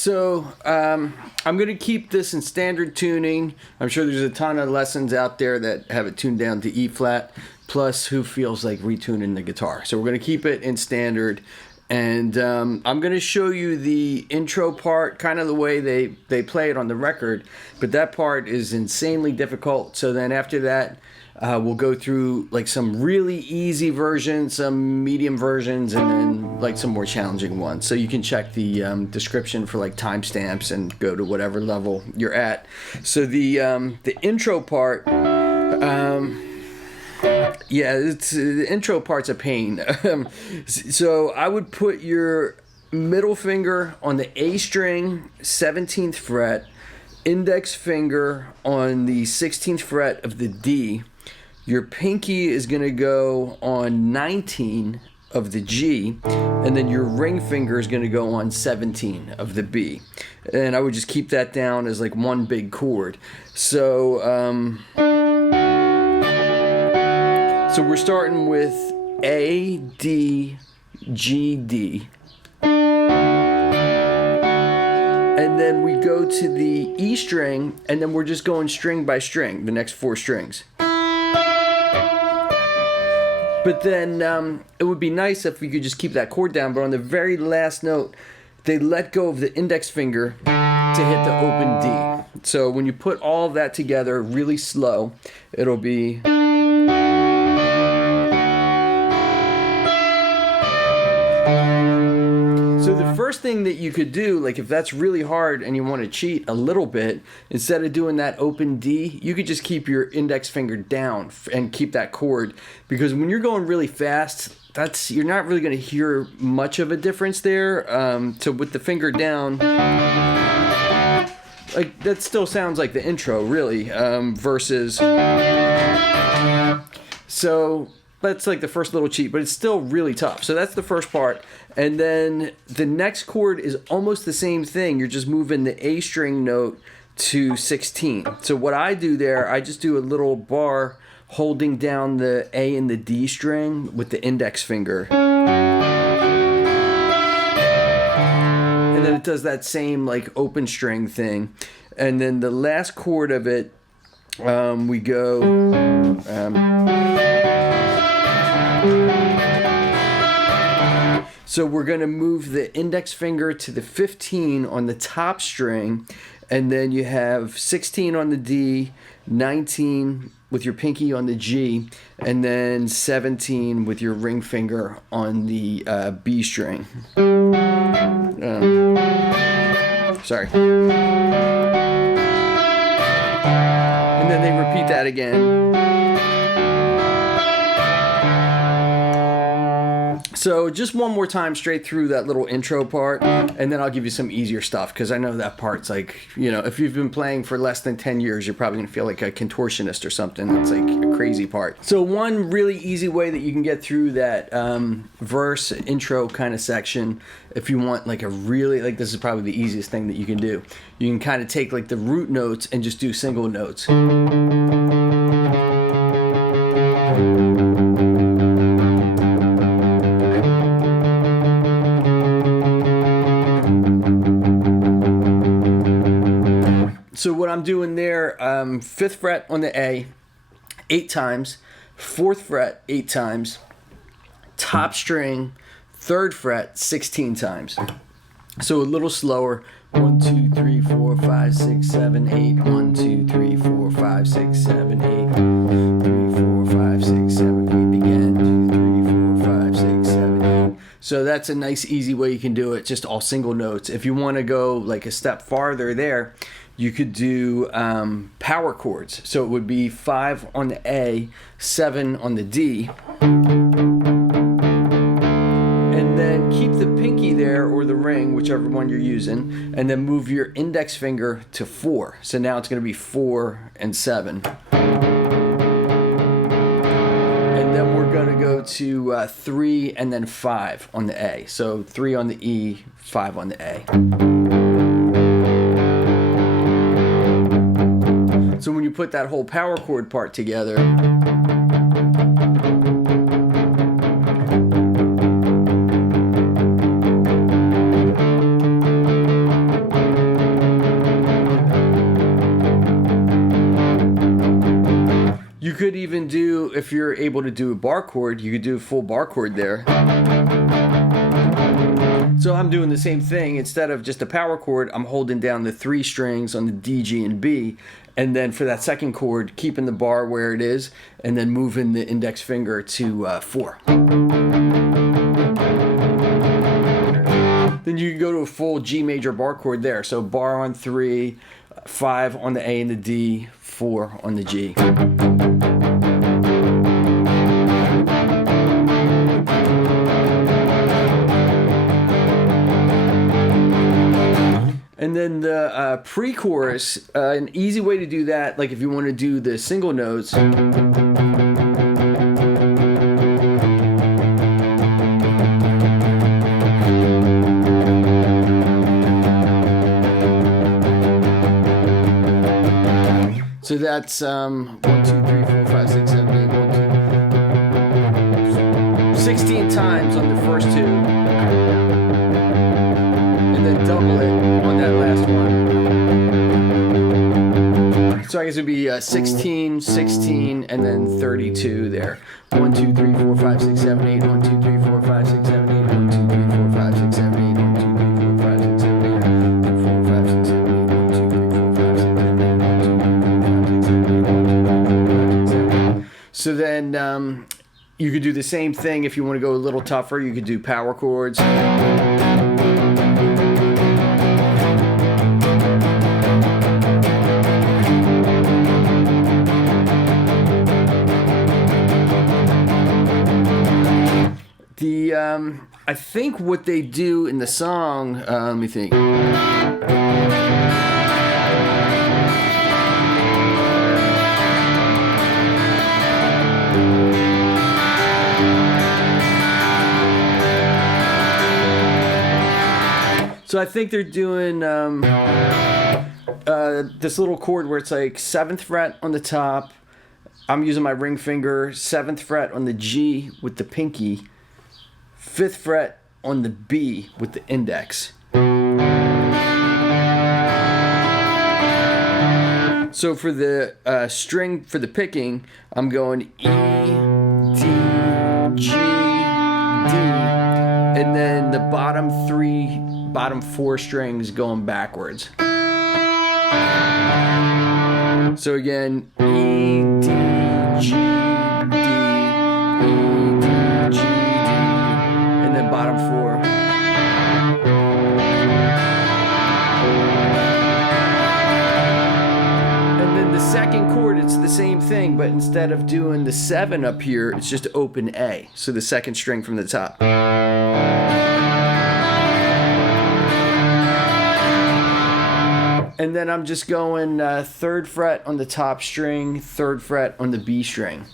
so I'm going to keep this in standard tuning. I'm sure there's a ton of lessons out there that have it tuned down to E flat, plus who feels like retuning the guitar. So we're going to keep it in standard. And I'm going to show you the intro part, kind of the way they play it on the record. But that part is insanely difficult. So then after that, we'll go through like some really easy versions, some medium versions, and then like some more challenging ones. So you can check the description for like timestamps and go to whatever level you're at. So the intro part, the intro part's a pain. So I would put your middle finger on the A string, 17th fret, index finger on the 16th fret of the D. Your pinky is going to go on 19 of the G, and then your ring finger is going to go on 17 of the B. And I would just keep that down as like one big chord. So we're starting with A, D, G, D. And then we go to the E string, and then we're just going string by string, the next 4 strings. But then it would be nice if we could just keep that chord down, but on the very last note, they let go of the index finger to hit the open D. So when you put all of that together really slow, it'll be... So the first thing that you could do, like if that's really hard and you want to cheat a little bit, instead of doing that open D, you could just keep your index finger down and keep that chord. Because when you're going really fast, you're not really going to hear much of a difference there. So with the finger down, like that still sounds like the intro really, versus... So... that's like the first little cheat, but it's still really tough. So that's the first part. And then the next chord is almost the same thing. You're just moving the A string note to 16. So what I do there, I just do a little bar holding down the A and the D string with the index finger. And then it does that same like open string thing. And then the last chord of it, we go... So we're going to move the index finger to the 15 on the top string, and then you have 16 on the D, 19 with your pinky on the G, and then 17 with your ring finger on the B string. Sorry. And then they repeat that again. So just one more time straight through that little intro part, and then I'll give you some easier stuff, because I know that part's like, you know, if you've been playing for less than 10 years, you're probably going to feel like a contortionist or something. It's like a crazy part. So one really easy way that you can get through that verse intro kind of section, if you want like a really, like this is probably the easiest thing that you can do. You can kind of take like the root notes and just do single notes. So what I'm doing there, 5th fret on the A, 8 times, 4th fret, 8 times, top string, 3rd fret, 16 times. So a little slower, 1, 2, 3, 4, 5, 6, 7, 8, 1, 2, 3, 4, 5, 6, 7, 8, 3, 4, 5, 6, 7, 8, again, 2, 3, 4, 5, 6, 7, 8. So that's a nice easy way you can do it, just all single notes. If you want to go like a step farther there, you could do power chords. So it would be 5 on the A, 7 on the D. And then keep the pinky there, or the ring, whichever one you're using, and then move your index finger to 4. So now it's going to be 4 and 7. And then we're going to go to 3 and then 5 on the A. So 3 on the E, 5 on the A. So when you put that whole power chord part together, could even do, if you're able to do a bar chord, you could do a full bar chord there. So I'm doing the same thing. Instead of just a power chord, I'm holding down the 3 strings on the D, G, and B. And then for that second chord, keeping the bar where it is, and then moving the index finger to 4. Then you can go to a full G major bar chord there. So bar on 3, 5 on the A and the D, 4 on the G. And then the pre-chorus, an easy way to do that, like if you want to do the single notes. So that's 1, 2, 3, 4, 5, 6, 7, 8, 1, 2. 16 times on the first 2. And then double it on that last one. So I guess it would be 16, 16, and then 32 there. 1, 2, 3, 4, 5, 6, 7, 8. 1, 2, 3, 4, 5, 6, 7, 8. 1, 2, 3, 4, 5, 6, 7, 8. 1, 2, 3, 4, 5, 6, 7, 8. 4, 5, 6, 7, 8. 1, 2, 3, 4, 5, 6, 7, 8. 1, 2, 3, 4, 5, 6, 7, 8. 1, 2, 3, 4, 5, 6, 7, 8. So then you could do the same thing if you want to go a little tougher. You could do power chords. I think what they do in the song, let me think. So I think they're doing this little chord where it's like 7th fret on the top. I'm using my ring finger, 7th fret on the G with the pinky, 5th fret on the B with the index. So for the string, for the picking, I'm going E, D, G, D, and then the bottom 4 strings going backwards. So again, E, D, G, D, E, D, G, D, and then bottom 4. And then the second chord, it's the same thing, but instead of doing the 7 up here, it's just open A. So the second string from the top. And then I'm just going 3rd fret on the top string, 3rd fret on the B string.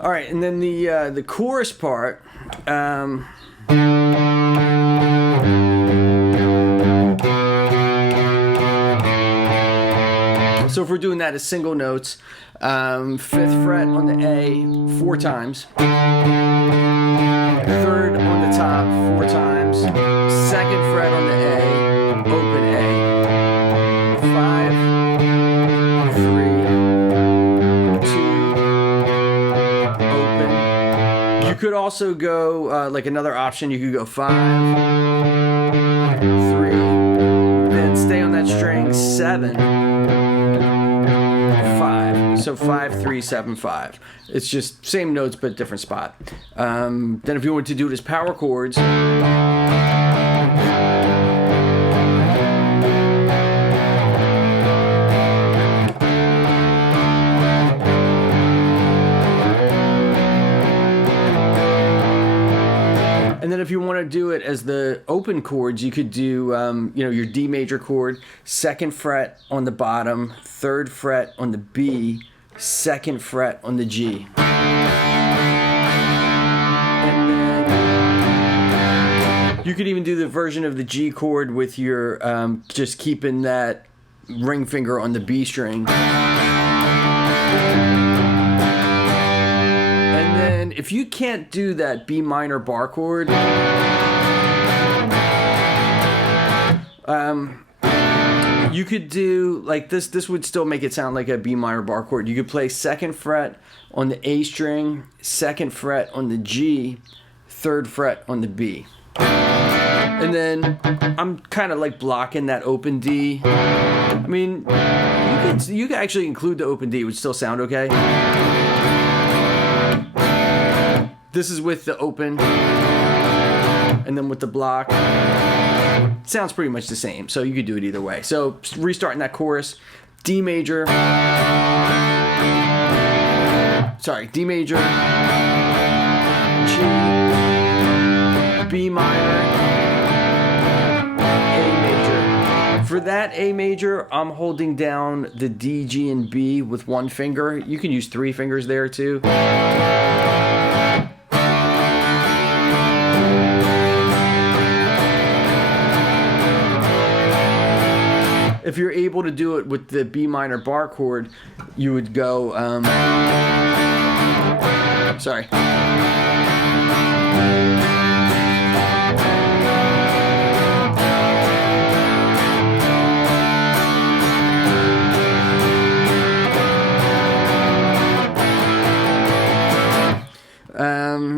All right, and then the chorus part. So if we're doing that as single notes, 5th fret on the A 4 times, 3rd on the top 4 times, 2nd fret on the A, open A, 5, 3, 2, open. You could also go, like another option, you could go 5, 3, then stay on that string, 7, 5. So 5, 3, 7, 5. It's just same notes but different spot. Then if you want to do it as power chords, and then if you want to do it as the open chords, you could do, your D major chord, 2nd fret on the bottom, 3rd fret on the B, 2nd fret on the G. And then you could even do the version of the G chord with your, just keeping that ring finger on the B string. And then if you can't do that B minor bar chord, You could do like this. This would still make it sound like a B minor bar chord. You could play 2nd fret on the A string, 2nd fret on the G, 3rd fret on the B. And then I'm kind of like blocking that open D. I mean, you could actually include the open D. It would still sound okay. This is with the open, and then with the block. Sounds pretty much the same, so you could do it either way. So restarting that chorus, D major, D major, G, B minor, A major. For that A major, I'm holding down the D, G, and B with 1 finger. You can use 3 fingers there too. If you're able to do it with the B minor bar chord, you would go,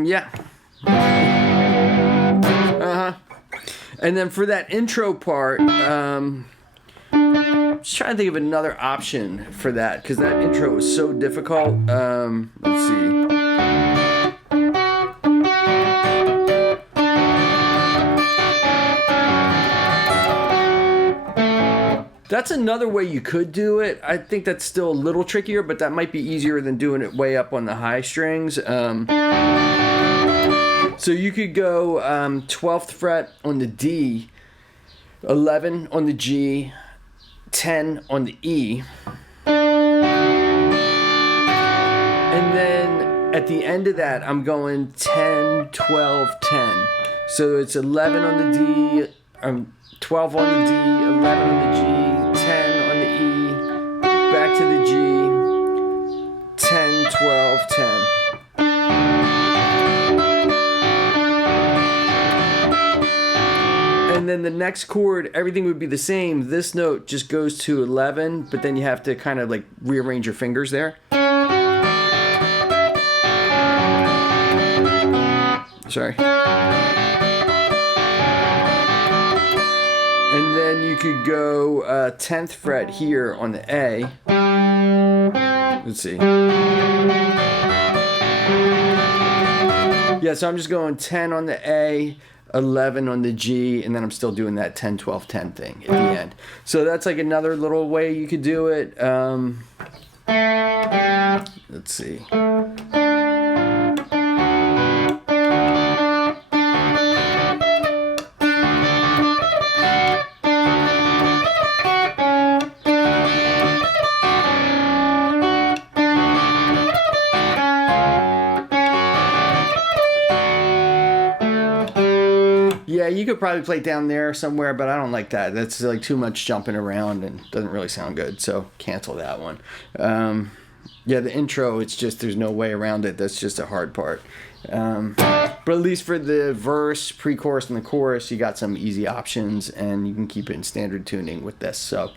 yeah. And then for that intro part, just trying to think of another option for that, because that intro was so difficult. Let's see. That's another way you could do it. I think that's still a little trickier, but that might be easier than doing it way up on the high strings. So you could go 12th fret on the D, 11 on the G, 10 on the E, and then at the end of that I'm going 10, 12, 10. So it's 11 on the D, 12 on the D, 11 on the G, 10 on the E, back to the G, 10, 12, 10. And then the next chord, everything would be the same. This note just goes to 11, but then you have to kind of like rearrange your fingers there. Sorry. And then you could go 10th fret here on the A. Let's see. Yeah, so I'm just going 10 on the A, 11 on the G, and then I'm still doing that 10, 12, 10 thing at the end. So that's like another little way you could do it. Let's see. Yeah, you could probably play down there somewhere, but I don't like that. That's like too much jumping around and doesn't really sound good, so cancel that one. Yeah, the intro, it's just, there's no way around it. That's just a hard part. But at least for the verse, pre-chorus, and the chorus, you got some easy options, and you can keep it in standard tuning with this. So,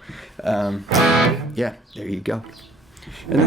yeah, there you go. And